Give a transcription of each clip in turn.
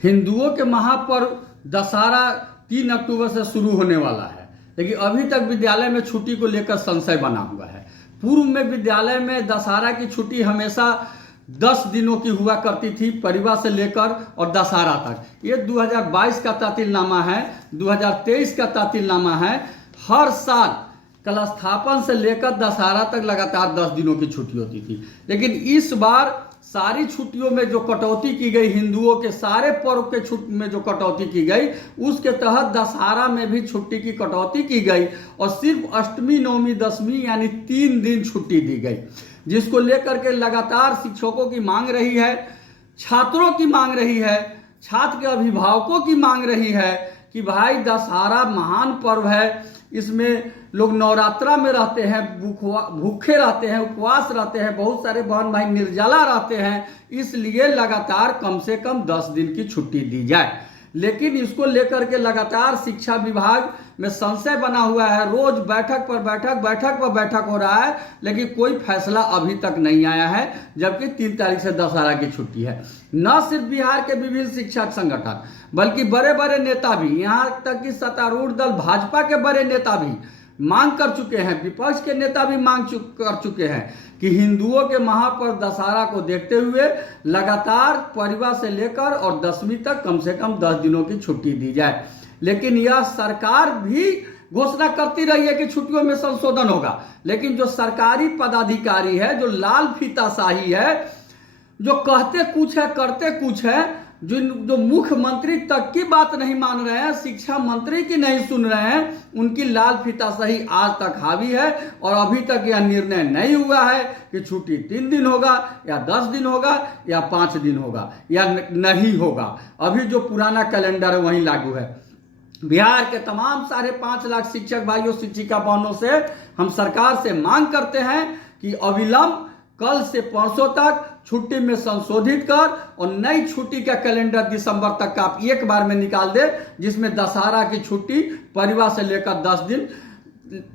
हिंदुओं के महापर्व दशहरा 3 अक्टूबर से शुरू होने वाला है, लेकिन अभी तक विद्यालय में छुट्टी को लेकर संशय बना हुआ है। पूर्व में विद्यालय में दशहरा की छुट्टी हमेशा 10 दिनों की हुआ करती थी, परिवार से लेकर और दशहरा तक। ये 2022 का तातीलनामा है, 2023 का तातीलनामा है। हर साल कलश स्थापन से लेकर दशहरा तक लगातार 10 दिनों की छुट्टी होती थी, लेकिन इस बार सारी छुट्टियों में जो कटौती की गई, हिंदुओं के सारे पर्व के छुट्टी में जो कटौती की गई, उसके तहत दशहरा में भी छुट्टी की कटौती की गई और सिर्फ अष्टमी, नवमी, दशमी यानी 3 दिन छुट्टी दी गई, जिसको लेकर के लगातार शिक्षकों की मांग रही है, छात्रों की मांग रही है, छात्र के अभिभावकों की मांग रही है कि भाई दशहरा महान पर्व है, इसमें लोग नवरात्रा में रहते हैं, भूखे रहते हैं, उपवास रहते हैं, बहुत सारे बहन भाई निर्जला रहते हैं, इसलिए लगातार कम से कम 10 दिन की छुट्टी दी जाए। लेकिन इसको लेकर के लगातार शिक्षा विभाग में संशय बना हुआ है। रोज बैठक पर बैठक हो रहा है, लेकिन कोई फैसला अभी तक नहीं आया है, जबकि 3 तारीख से दशहरा की छुट्टी है। न सिर्फ बिहार के विभिन्न शिक्षक संगठन बल्कि बड़े बड़े नेता भी, यहाँ तक कि सत्तारूढ़ दल भाजपा के बड़े नेता भी मांग कर चुके हैं, विपक्ष के नेता भी मांग कर चुके हैं कि हिंदुओं के महापर्व दशहरा को देखते हुए लगातार परिवार से लेकर और 10वीं तक कम से कम 10 दिनों की छुट्टी दी जाए। लेकिन यह सरकार भी घोषणा करती रही है कि छुट्टियों में संशोधन होगा, लेकिन जो सरकारी पदाधिकारी है, जो लाल फीताशाही है, जो कहते कुछ है करते कुछ है, जो मुख्यमंत्री तक की बात नहीं मान रहे हैं, शिक्षा मंत्री की नहीं सुन रहे हैं, उनकी लाल फीताशाही आज तक हावी है और अभी तक यह निर्णय नहीं हुआ है कि छुट्टी 3 दिन होगा या 10 दिन होगा या 5 दिन होगा या नहीं होगा। अभी जो पुराना कैलेंडर है वही लागू है। बिहार के तमाम 5.5 लाख शिक्षक भाइयों शिक्षिका बहनों से हम सरकार से मांग करते हैं कि अविलंब कल से परसों तक छुट्टी में संशोधित कर और नई छुट्टी का कैलेंडर दिसंबर तक का आप एक बार में निकाल दे, जिसमें दशहरा की छुट्टी परिवार से लेकर 10 दिन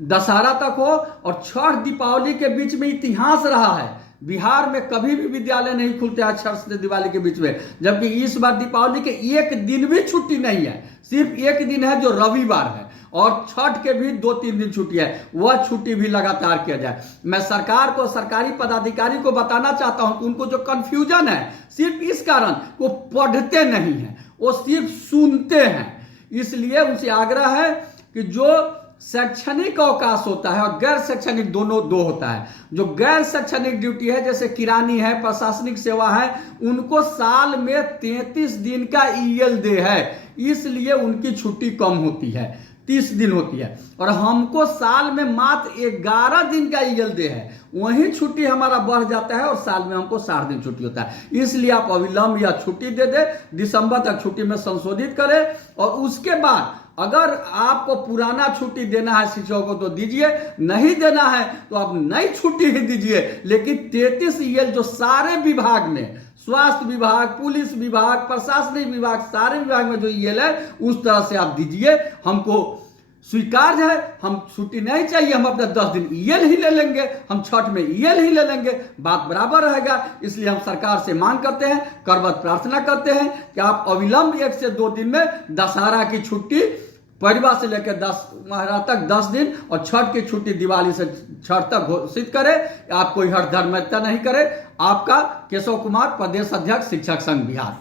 दशहरा तक हो। और छठ दीपावली के बीच में इतिहास रहा है, बिहार में कभी भी विद्यालय नहीं खुलते हैं छठ से दिवाली के बीच में, जबकि इस बार दीपावली के 1 दिन भी छुट्टी नहीं है, सिर्फ 1 दिन है जो रविवार है, और छठ के भी 2-3 दिन छुट्टी है, वह छुट्टी भी लगातार किया जाए। मैं सरकार को, सरकारी पदाधिकारी को बताना चाहता हूं कि उनको जो कंफ्यूजन है सिर्फ इस कारण वो पढ़ते नहीं है, वो सिर्फ सुनते हैं। इसलिए उनसे आग्रह है कि जो शैक्षणिक अवकाश होता है और गैर शैक्षणिक दोनों दो होता है, जो गैर शैक्षणिक ड्यूटी है जैसे किरानी है, प्रशासनिक सेवा है, उनको साल में 33 दिन का ईएल डे है, इसलिए उनकी छुट्टी कम होती है, 30 दिन होती है, और हमको साल में मात्र 11 दिन का ईएल डे है, वहीं छुट्टी हमारा बढ़ जाता है और साल में हमको 60 दिन छुट्टी होता है। इसलिए आप अविलंब या छुट्टी दे दे, दिसंबर तक छुट्टी में संशोधित करें, और उसके बाद अगर आपको पुराना छुट्टी देना है शिक्षकों को तो दीजिए, नहीं देना है तो आप नई छुट्टी ही दीजिए, लेकिन 33 ईएल जो सारे विभाग में, स्वास्थ्य विभाग, पुलिस विभाग, प्रशासनिक विभाग, सारे विभाग में जो ईएल है उस तरह से आप दीजिए। हमको स्वीकार है, हम छुट्टी नहीं चाहिए, हम अपने 10 दिन ईएल ही ले लेंगे, हम छठ में ईएल ही ले लेंगे, बात बराबर रहेगा। इसलिए हम सरकार से मांग करते हैं, करवत प्रार्थना करते हैं कि आप अविलंब 1 से 2 दिन में दशहरा की छुट्टी परिवार से लेकर दशहरा तक 10 दिन और छठ की छुट्टी दिवाली से छठ तक घोषित करें। आप कोई हर धर्मिकता नहीं करें। आपका केशव कुमार, प्रदेश अध्यक्ष शिक्षक संघ बिहार।